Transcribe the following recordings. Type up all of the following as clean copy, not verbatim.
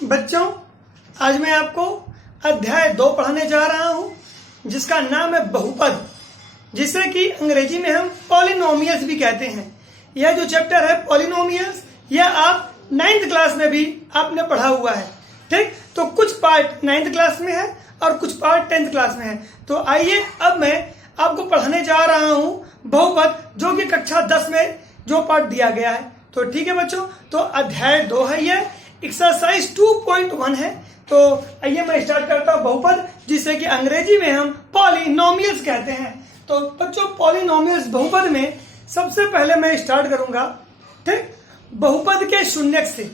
बच्चों, आज मैं आपको अध्याय 2 पढ़ाने जा रहा हूं जिसका नाम है बहुपद, जिसे कि अंग्रेजी में हम पॉलिनोमियल्स भी कहते हैं। यह जो चैप्टर है पॉलिनोमियल्स, यह आप 9th क्लास में भी आपने पढ़ा हुआ है। ठीक, तो कुछ पार्ट 9th क्लास में है और कुछ पार्ट 10th क्लास में है। तो आइए अब मैं आपको पढ़ाने जा रहा हूं बहुपद, जो कि कक्षा 10 में जो पार्ट दिया गया है। तो ठीक है बच्चों, तो अध्याय 2 है, यह एक्सरसाइज 2.1 है। तो आइए मैं स्टार्ट करता हूं बहुपद, जिसे कि अंग्रेजी में हम पॉलिनोमियल्स कहते हैं। तो बच्चों, पॉलिनोमियल्स बहुपद में सबसे पहले मैं स्टार्ट करूंगा, ठीक, बहुपद के शून्यक से।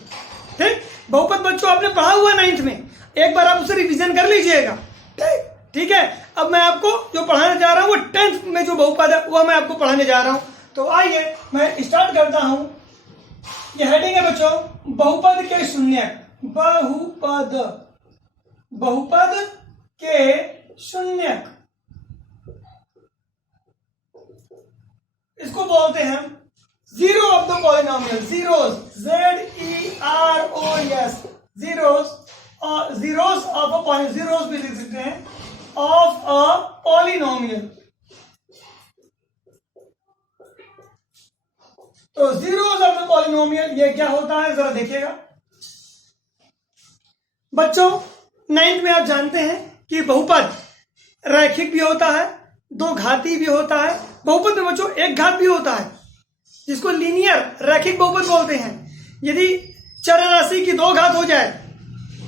ठीक, बहुपद बच्चों आपने पढ़ा हुआ 9th में, एक बार आप उसे रिवीजन कर लीजिएगा। ठीक है, अब मैं आपको जो पढ़ाने जा रहा हूं वो 10th में जो बहुपद है वह मैं आपको पढ़ाने जा रहा हूं। तो आइए मैं स्टार्ट करता हूं। ये हेडिंग है बच्चों, बहुपद के शून्यक। बहुपद, बहुपद के शून्यक, इसको बोलते हैं zero of the polynomial. Zeros, ZEROS, zeros, zeros of a polynomial, zeros भी लिख सकते हैं, ऑफ अ पॉलिनोमियल। तो जीरोस ऑफ द पॉलिनोमियल ये क्या होता है जरा देखिएगा बच्चों। 9th में आप जानते हैं कि बहुपद रैखिक भी होता है, दो घाती भी होता है। बहुपद में बच्चों एक घात भी होता है, जिसको लीनियर रैखिक बहुपद बोलते हैं। यदि चर राशि की 2 घात हो जाए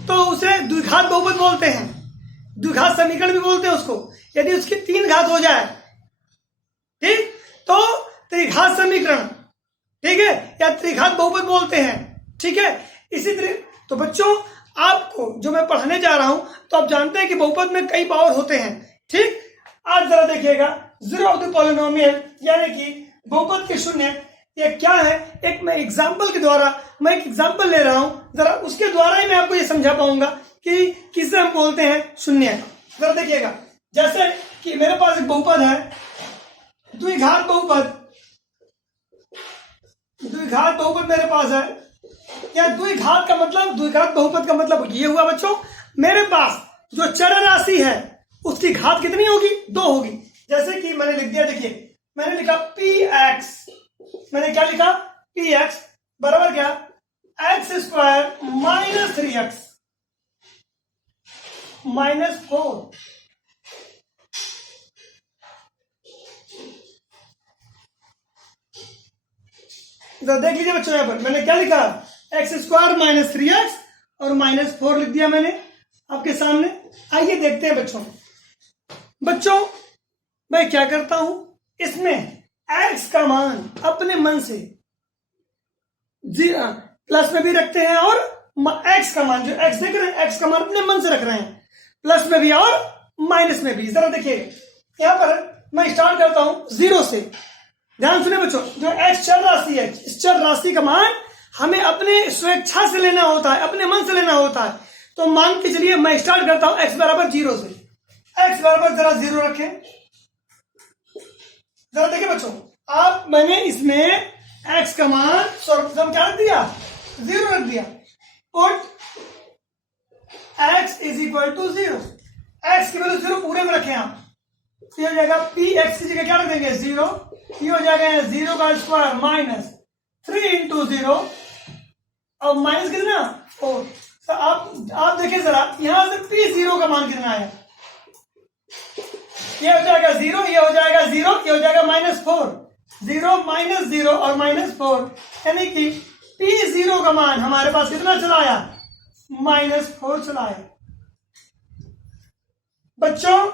तो उसे द्विघात बहुपद बोलते हैं, द्विघात समीकरण भी बोलते हैं उसको। यदि उसकी 3 घात हो जाए, ठीक, तो त्रिघात समीकरण, ठीक है, या त्रिघात बहुपद बोलते हैं। ठीक है, इसी तरह तो बच्चों आपको जो मैं पढ़ाने जा रहा हूं, तो आप जानते हैं कि बहुपद में कई पावर होते हैं। ठीक, आज जरा देखिएगा जीरो ऑफ द पॉलिनोमियल यानी कि बहुपद के शून्य, ये क्या है। एक मैं एग्जाम्पल के द्वारा, मैं एक एग्जाम्पल ले रहा हूं, जरा उसके द्वारा ही मैं आपको ये समझा पाऊंगा कि किसे हम बोलते हैं शून्य। जरा देखिएगा, जैसे कि मेरे पास एक बहुपद है, द्विघात बहुपद। द्विघात बहुपद मेरे पास है, या द्विघात का मतलब, द्विघात बहुपद का मतलब ये हुआ बच्चों, मेरे पास जो चर राशि है उसकी घात कितनी होगी, 2 होगी। जैसे कि मैंने लिख दिया, देखिए मैंने लिखा px, मैंने क्या लिखा, px बराबर क्या, x² माइनस 3x माइनस 4। देख लीजिए बच्चों, यहां पर मैंने क्या लिखा, x² माइनस 3x और माइनस 4 लिख दिया मैंने आपके सामने। आइए देखते हैं बच्चों मैं क्या करता हूं, इसमें x का मान अपने मन से प्लस में भी रखते हैं, और x का मान, जो x देख रहे हैं, x का मान अपने मन से रख रहे हैं, प्लस में भी और माइनस में भी। जरा देखिए यहां पर मैं स्टार्ट करता हूं 0 से। ध्यान सुनिए बच्चों, जो x चर राशि है, इस चर राशि का मान हमें अपने स्वेच्छा से लेना होता है, अपने मन से लेना होता है। तो मान के चलिए मैं स्टार्ट करता हूं x बराबर 0 से। x बराबर जरा 0 रखें। जरा देखिए बच्चों, आप मैंने इसमें x का मान सर्वप्रथम क्या रख दिया, 0 रख दिया। Put x is equal to 0, x की वैल्यू 0 पूरे में रखें आप। ये हो जाएगा px की जगह क्या रख देंगे, 0। ये हो जाएगा 0 का स्क्वायर माइनस 3 इंटू 0, और माइनस कितना, 4। तो आप देखिए जरा, यहां से p0 का मान कितना है, ये हो जाएगा 0, ये हो जाएगा 0, ये हो जाएगा माइनस 4। 0 माइनस 0 और माइनस 4, यानी कि p0 का मान हमारे पास कितना चला आया, माइनस 4 चला आया। बच्चों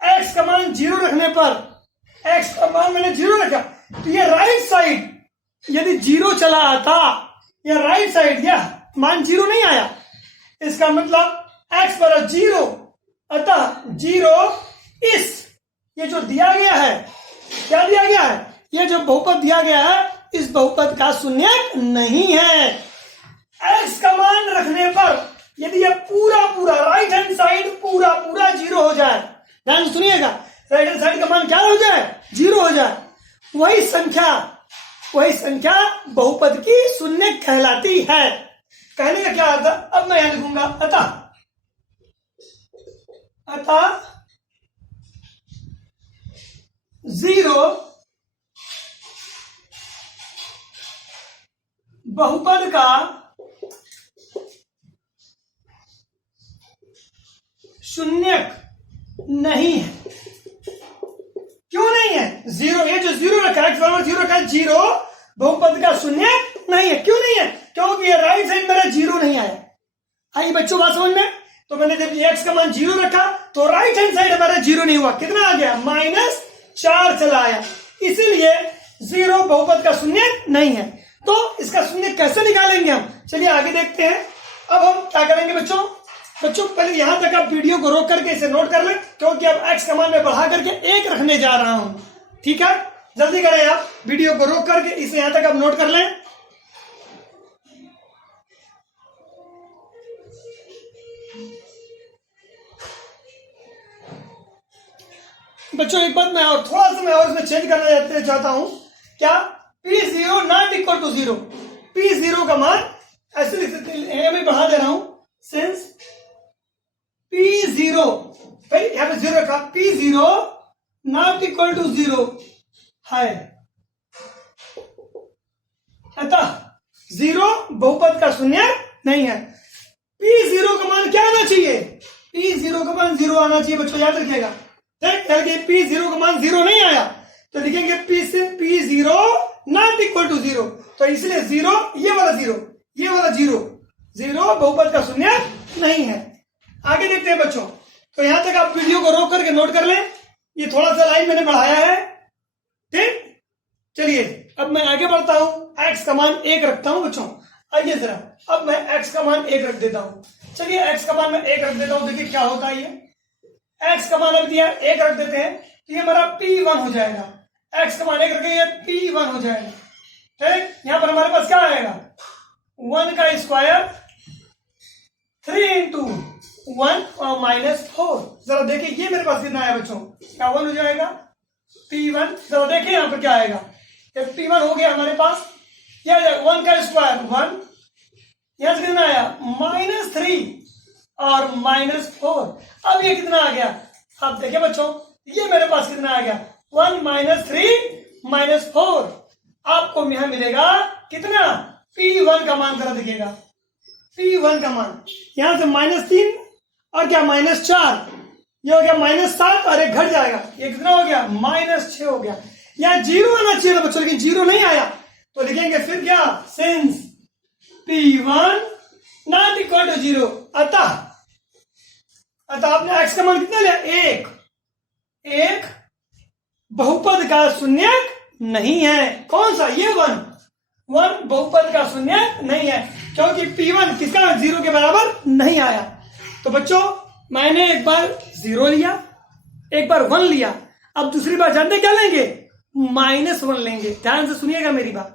x का मान 0 रखने पर, x का मान मैंने 0 रखा, तो ये राइट साइड यदि 0 चला आता, या राइट साइड यह मान 0 नहीं आया, इसका मतलब x बराबर 0, अतः 0 इस, ये जो दिया गया है, क्या दिया गया है, ये जो बहुपद दिया गया है, इस बहुपद का शून्यक नहीं है। x का मान रखने पर यदि यह पूरा राइट हैंड साइड पूरा 0 हो जाए, ध्यान सुनिएगा, राइट हैंड साइड का मान क्या हो जाए, 0 हो जाए, वही संख्या बहुपद की शून्य कहलाती है। कहने का क्या आता, अब मैं यहां लिखूंगा अतः जीरो बहुपद का शून्यक नहीं है। क्यों नहीं है? जीरो, ये जो जीरो रखा है, जीरो रखा है, जीरो बहुपद का शून्यक नहीं है। क्यों नहीं है? क्योंकि ये राइट साइड मेरा जीरो नहीं आया। आई बच्चों बात समझ में? तो मैंने जब एक्स का मान जीरो रखा तो राइट हैंड साइड हमारा जीरो नहीं हुआ, कितना आ गया? -4 चला आया। इसीलिए जीरो बहुपद का शून्य नहीं है। तो इसका शून्य कैसे निकालेंगे हम? चलिए आगे देखते हैं। अब हम क्या करेंगे बच्चों पहले यहां तक आप वीडियो को रोक करके इसे नोट कर लें, क्योंकि अब एक्स का मान में बढ़ा करके 1 रखने जा रहा हूं। ठीक है, जल्दी करें आप, वीडियो को रोक करके इसे यहां तक आप नोट कर लें। बच्चों एक बात मैं और थोड़ा सा मैं और इसमें चेंज करना चाहता हूं। क्या? P0 not equal to 0। P0 का मान ऐसे लिख सकते हैं, मैं बढ़ा दे रहा हूं, सिंस P0, भाई यहां पे 0 रखा, P0 नॉट इक्वल टू 0 है, अतः 0 बहुपद का शून्य नहीं है। P0 का मान क्या आना चाहिए? P0 का मान 0 आना चाहिए बच्चों, याद रखिएगा। ठीक है, P0 का मान 0 नहीं आया तो लिखेंगे P0 नॉट इक्वल टू 0। तो इसलिए 0, ये वाला 0, ये वाला 0, 0 बहुपद का शून्य नहीं है। आगे देखते हैं बच्चों। तो यहां तक आप वीडियो को रोक करके नोट कर लें। ये थोड़ा सा लाइन मैंने बढ़ाया है। ठीक, चलिए अब मैं आगे बढ़ता हूं। एक्स का मान 1 रखता हूं बच्चों। आइए जरा, अब मैं एक्स का मान 1 रख देता हूं। चलिए एक्स का मान मैं 1 रख देता हूं, देखिए क्या होता है। ये एक्स का मान अब दिया 1 रख देते हैं तो ये हमारा P1 हो जाएगा। एक्स का मान 1 रखेंगे, P1 हो जाएगा। ठीक, यहां पर हमारे पास क्या आएगा? 1 का स्क्वायर 3 इंटू 1 और -4। जरा देखिए ये मेरे पास कितना आया बच्चों? क्या 1 हो जाएगा? P1। जरा देखिए यहां पर क्या आएगा? P1 हो गया हमारे पास। क्या 1 का स्क्वायर 1, यहां से कितना आया? -3 और -4। अब ये कितना आ गया? आप देखिए बच्चों, ये मेरे पास कितना आ गया? 1 -3 -4। आपको यहां मिलेगा कितना? P1 का मान जरा देखिएगा। P1 का मान यहां से -3 और क्या -4, ये हो गया -7 और 1 घट जाएगा, ये कितना हो गया? -6 हो गया। यहां 0 आना चाहिए बच्चों, लेकिन 0 नहीं आया तो लिखेंगे फिर क्या? Since P1 not equal to 0, अतः आपने x का मान कितना लिया? 1 बहुपद का शून्यक नहीं है। कौन सा? ये 1 बहुपद का शून्यक नहीं है, क्योंकि P1 किसका? 0 के बराबर नहीं आया। तो बच्चों मैंने एक बार 0 लिया, एक बार 1 लिया, अब दूसरी बार जानते क्या लेंगे? -1 लेंगे। ध्यान से सुनिएगा मेरी बात।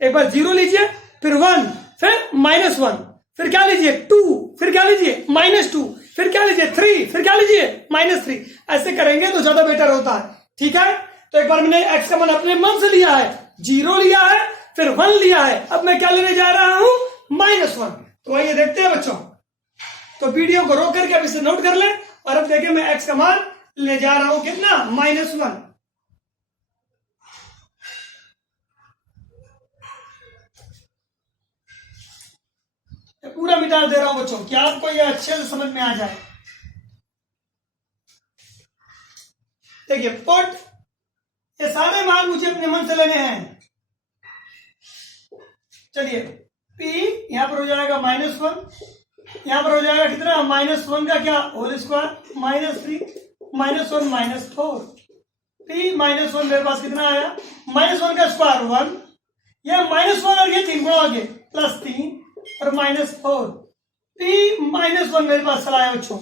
एक बार 0 लीजिए, फिर 1, फिर -1, फिर क्या लीजिए? 2, फिर क्या लीजिए? -2, फिर क्या लीजिए? 3, फिर क्या लीजिए? -3। ऐसे करेंगे तो ज्यादा बेटर होता है। ठीक है, तो एक बार मैंने x का मान अपने मन से लिया है, 0 लिया है, फिर 1 लिया है, अब मैं क्या लेने जा रहा हूं? -1। तो आइए देखते हैं बच्चों। तो वीडियो को रोक करके अब इसे नोट कर लें और अब देखिए मैं x का मान ले जा रहा हूं कितना? -1। पूरा मिटा दे रहा हूं बच्चों, क्या आपको ये अच्छे से समझ में आ जाए। देखिए पुट, ये सारे मान मुझे अपने मन से लेने हैं। चलिए P यहां पर हो जाएगा -1, यहां पर हो जाएगा कितना? -1 का क्या? Whole square, -3 -1 -4। P -1 मेरे पास कितना आया? -1 का स्क्वायर 1, ये -1 और ये 3 गुणा हो गए, +3 और -4। P -1 मेरे पास चला आया बच्चों,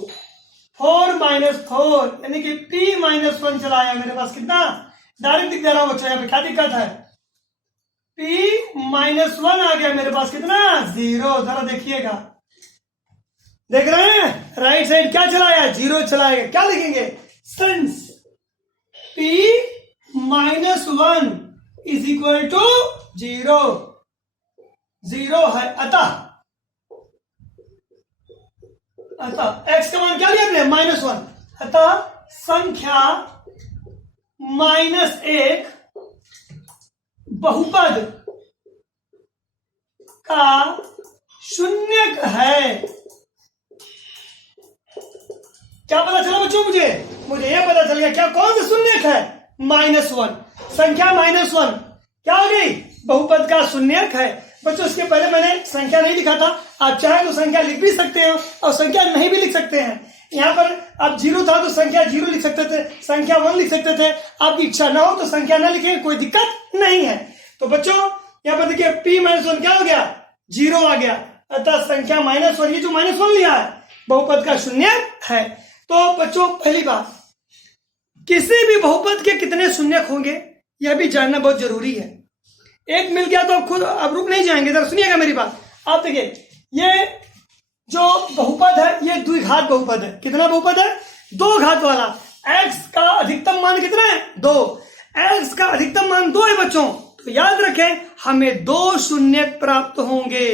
4 -4, यानी कि P -1 चला आया मेरे पास कितना? डायरेक्ट दिख दे रहा हूं बच्चों, यहाँ पे क्या दिक्कत है? P -1 आ गया मेरे पास कितना? 0। जरा देखिएगा, देख रहे हैं राइट साइड क्या चलाया? 0 चलाएगा। क्या लिखेंगे? Since P -1 is equal to 0 है, अतः अतः x का मान क्या लिया आपने? -1। अतः संख्या -1 बहुपद का शून्यक है। क्या पता चला बच्चों? मुझे यह पता चल गया। क्या कौन सा शून्यक है? -1। संख्या -1 क्या हो गई? बहुपद का शून्यक है। बच्चों इसके पहले मैंने संख्या नहीं लिखा था। आप चाहे तो संख्या लिख भी सकते हो और संख्या नहीं भी लिख सकते हैं। यहाँ पर आप 0 था तो संख्या 0 लिख सकते थे, संख्या 1 लिख सकते थे। आपकी इच्छा ना हो तो संख्या ना लिखे, कोई दिक्कत नहीं है। तो बच्चों यहाँ पर देखिए p-1 क्या हो गया? 0 आ गया। अतः संख्या -1, ये जो -1 लिया है बहुपद का शून्यक है। तो बच्चों पहली बात, किसी भी बहुपद के कितने शून्यक होंगे यह भी जानना बहुत जरूरी है। एक मिल गया तो आप खुद अब रुक नहीं जाएंगे। जरा सुनिएगा मेरी बात। आप देखिए ये जो बहुपद है ये द्विघात बहुपद है। कितना बहुपद है? 2 घात वाला। x का अधिकतम मान कितना है? 2। x का अधिकतम मान 2 है बच्चों। तो याद रखें हमें 2 शून्यक प्राप्त होंगे।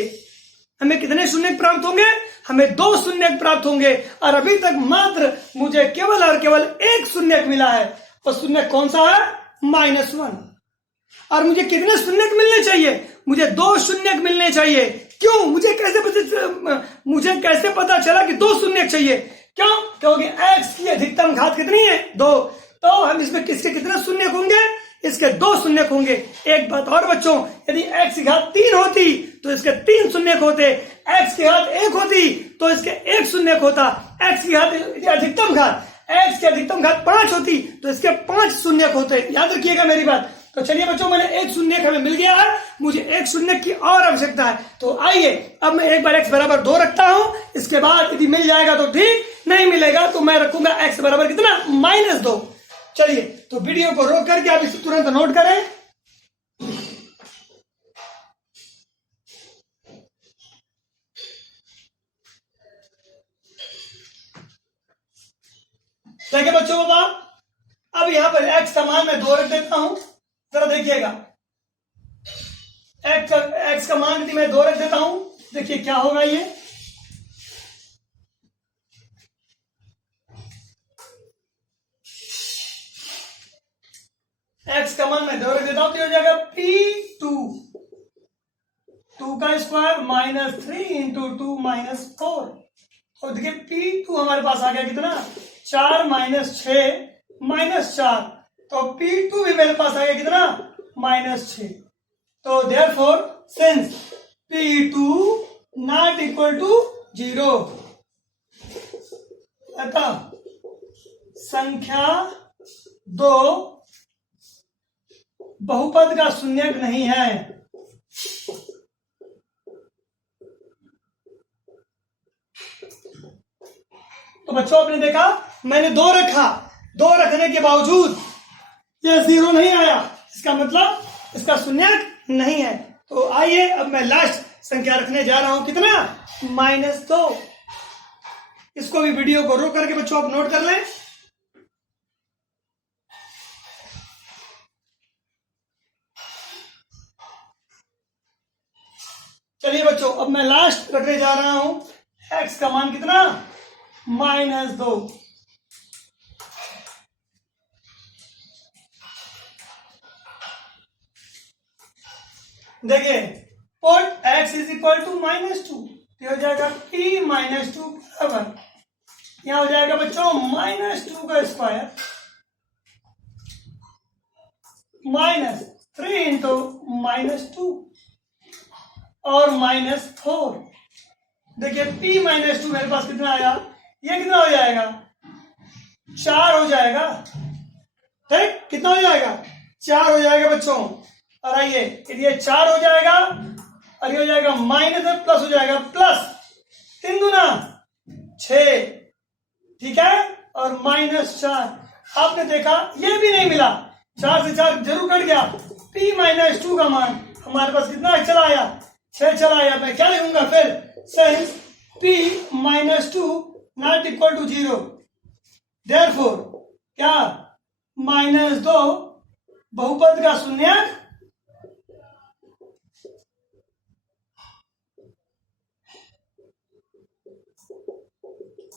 हमें कितने शून्यक प्राप्त होंगे? हमें 2 शून्यक प्राप्त होंगे। और अभी तक मात्र मुझे केवल और केवल 1 शून्यक मिला है। और शून्यक कौन सा है? -1। और मुझे कितने शून्यक मिलने चाहिए? मुझे 2 शून्यक मिलने चाहिए। क्यों? मुझे कैसे पता चला कि 2 शून्यक चाहिए? क्यों? क्योंकि x की अधिकतम घात कितनी है? 2। तो हम इसमें किसके कितने शून्यक होंगे? इसके 2 शून्यक होंगे। एक बात और बच्चों, यदि x की घात 3 होती तो इसके 3 शून्यक होते। x की घात 1 होती तो इसके 1 शून्यक होता। x की अधिकतम घात 5 होती तो इसके 5 शून्यक होते। याद रखिएगा मेरी बात। तो चलिए बच्चों मैंने 1 शून्यक हमें मिल गया है। मुझे 1 शून्यक की और आवश्यकता है। तो आइए अब मैं एक बार x बराबर 2 रखता हूं। इसके बाद यदि मिल जाएगा तो ठीक, नहीं मिलेगा तो मैं रखूंगा x बराबर कितना? -2। चलिए तो वीडियो को रोक करके आप इसे तुरंत नोट करें। देखिए बच्चों अब यहां पर x का मान मैं 2 रख देता हूं। जरा देखिएगा x का मान यदि मैं 2 रख देता हूं, देखिए क्या होगा। ये x का मान मैं 2 रख देता हूं तो हो जाएगा p2 2 का स्क्वायर -3 इंटू 2 -4। और देखिए p2 हमारे पास आ गया कितना? 4 -6 -4। तो p2 भी मेरे पास आ गया कितना? -6। तो therefore since p2 not equal to 0, अतः संख्या 2 बहुपद का शून्यक नहीं है। तो बच्चों आपने देखा मैंने 2 रखा, 2 रखने के बावजूद यह 0 नहीं आया। इसका मतलब इसका शून्यक नहीं है। तो आइए अब मैं लास्ट संख्या रखने जा रहा हूं। कितना? -2। इसको भी वीडियो को रोक करके बच्चों आप नोट कर लें। चलिए बच्चों अब मैं लास्ट रखने जा रहा हूं। x का मान कितना? -2। देखिए put x is equal to -2 हो जाएगा p -2 बराबर, यहां हो जाएगा बच्चों -2 का स्क्वायर -3 इंटू -2 और -4। देखिए p -2 मेरे पास कितना आया? ये कितना हो जाएगा? 4 हो जाएगा। ठीक, कितना हो जाएगा? 4 हो जाएगा बच्चों। और आइए ये 4 हो जाएगा और ये हो जाएगा माइनस और प्लस हो जाएगा, प्लस 3 गुना 6, ठीक है, और -4। आपने देखा ये भी नहीं मिला, 4 से 4 जरूर कट गया। p -2 का मान हमारे पास कितना चला आया? 6 चला आया। मैं क्या लिखूंगा फिर? Since p -2 not equal to 0, therefore क्या -2 बहुपद का शून्यक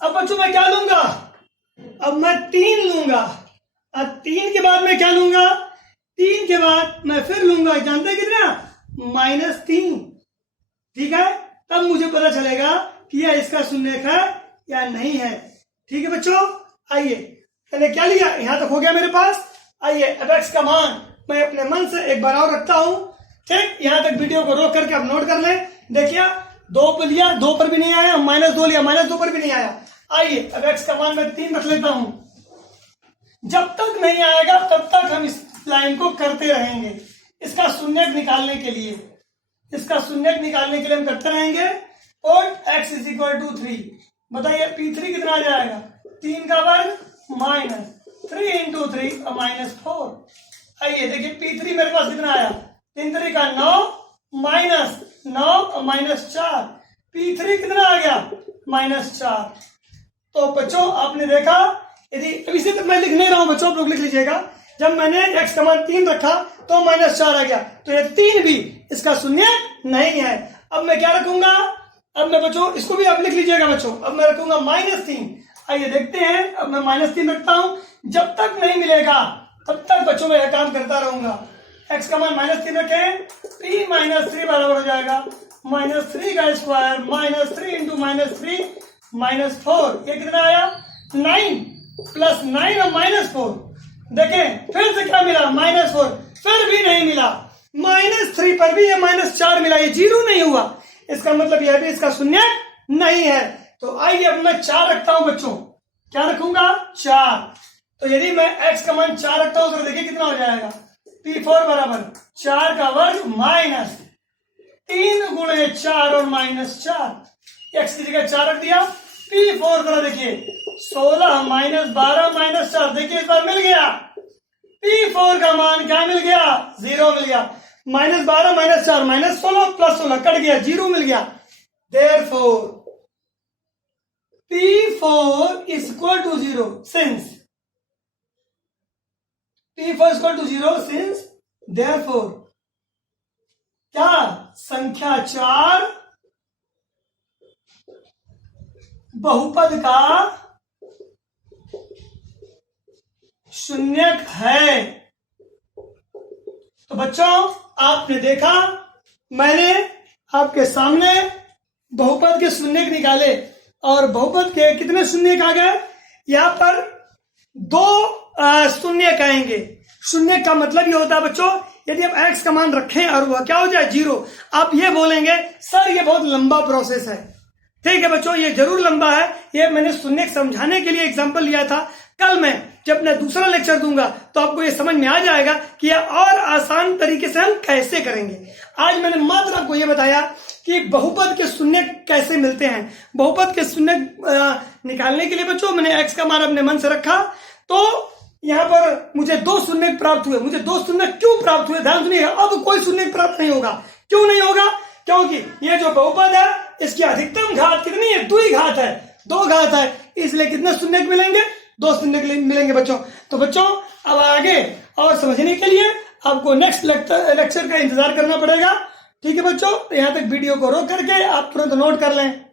अब बच्चों मैं क्या लूंगा, अब मैं 3 लूंगा। अब 3 के बाद मैं क्या लूंगा, 3 के बाद मैं फिर लूंगा, जानते हैं कितना, -3। ठीक है, तब मुझे पता चलेगा कि यह इसका शून्यक है या नहीं है। ठीक है बच्चों, आइए मैंने क्या लिया, यहां तक हो गया मेरे पास। आइए अब x का मान मैं अपने मन से एक बार और रखता हूं। ठीक, यहां तक वीडियो को रोक करके आप नोट कर लें। देखिए 2 पर लिया, 2 पर भी नहीं आया, -2 लिया, -2 पर भी नहीं आया। आइए अब x का मान मैं 3 रख लेता हूं। जब तक नहीं आएगा तब तक हम इस लाइन को करते रहेंगे। इसका शून्यक निकालने के लिए, इसका शून्यक निकालने के लिए हम करते रहेंगे। और x = 3, बताइए P3 कितना आ जाएगा, 3 का वर्ग -3 × 3 -4। आइए देखिए P3 मेरे पास कितना आया, 3 3 का 9 -9 -4। P3 कितना आ गया, -4। तो बच्चों आपने देखा, यदि इसे तो मैं लिख नहीं रहा हूं बच्चों, आप लोग लिख लीजिएगा। जब मैंने x का मान 3 रखा तो -4 आ गया, तो ये 3 भी इसका शून्य नहीं है। अब मैं क्या रखूंगा, अब मैं बच्चों इसको भी आप लिख लीजिएगा बच्चों, अब मैं रखूंगा -3। आइए देखते हैं, अब मैं -3 रखता हूं। जब तक नहीं मिलेगा तब तक बच्चों मैं यह काम करता रहूंगा। x का मान -3 रखें, p -3 बराबर हो जाएगा -3 का स्क्वायर -3 × -3 -4। ये कितना आया, 9 + 9 और -4। देखें फिर से क्या मिला, -4, फिर भी नहीं मिला। -3 पर भी ये -4 मिला, ये 0 नहीं हुआ। इसका मतलब यह भी इसका शून्य नहीं है। तो आइए अब मैं 4 रखता हूं बच्चों, क्या रखूंगा, 4। तो यदि मैं x का मान 4 रखता हूं तो देखिए कितना हो जाएगा, P4 बराबर 4 का वर्ग -3 × 4 और -4। x की जगह 4 रख दिया। P4 करा देखिए 16 -12 -4, देखिए इस बार मिल गया। P4 का मान क्या मिल गया, 0 मिल गया। -12 -4 -16 + 16 कट गया, 0 मिल गया। Therefore P4 = 0 since P4 = 0 since therefore क्या, संख्या 4 बहुपद का शून्यक है। तो बच्चों आपने देखा, मैंने आपके सामने बहुपद के शून्यक निकाले और बहुपद के कितने शून्यक आ गए, यहां पर 2 शून्यक आएंगे। शून्यक का मतलब ये होता है बच्चों, यदि आप x का मान रखें और वह क्या हो जाए, 0, आप ये बोलेंगे सर ये बहुत लंबा प्रोसेस है। ठीक है बच्चों, ये जरूर लंबा है। ये मैंने शून्यक समझाने के लिए एग्जाम्पल लिया था। कल मैं जब मैं दूसरा लेक्चर दूंगा तो आपको ये समझ में आ जाएगा कि यह और आसान तरीके से हम कैसे करेंगे। आज मैंने मात्र आपको ये बताया कि बहुपद के शून्यक कैसे मिलते हैं। बहुपद के शून्यक निकालने के लिए बच्चों मैंने x का मान अपने मन से रखा, तो यहाँ पर मुझे 2 शून्यक प्राप्त हुए। मुझे 2 शून्यक क्यों प्राप्त हुए, ध्यान सुनिएगा। अब कोई शून्यक प्राप्त नहीं होगा। क्यों नहीं होगा, क्योंकि ये जो बहुपद है इसकी अधिकतम घात कितनी है, 2 घात है, 2 घात है, इसलिए कितने शून्यक मिलेंगे, 2 शून्यक मिलेंगे बच्चों। तो बच्चों अब आगे और समझने के लिए आपको नेक्स्ट लेक्चर का इंतजार करना पड़ेगा। ठीक है बच्चों, यहाँ तक वीडियो को रोक करके आप तुरंत नोट कर लें।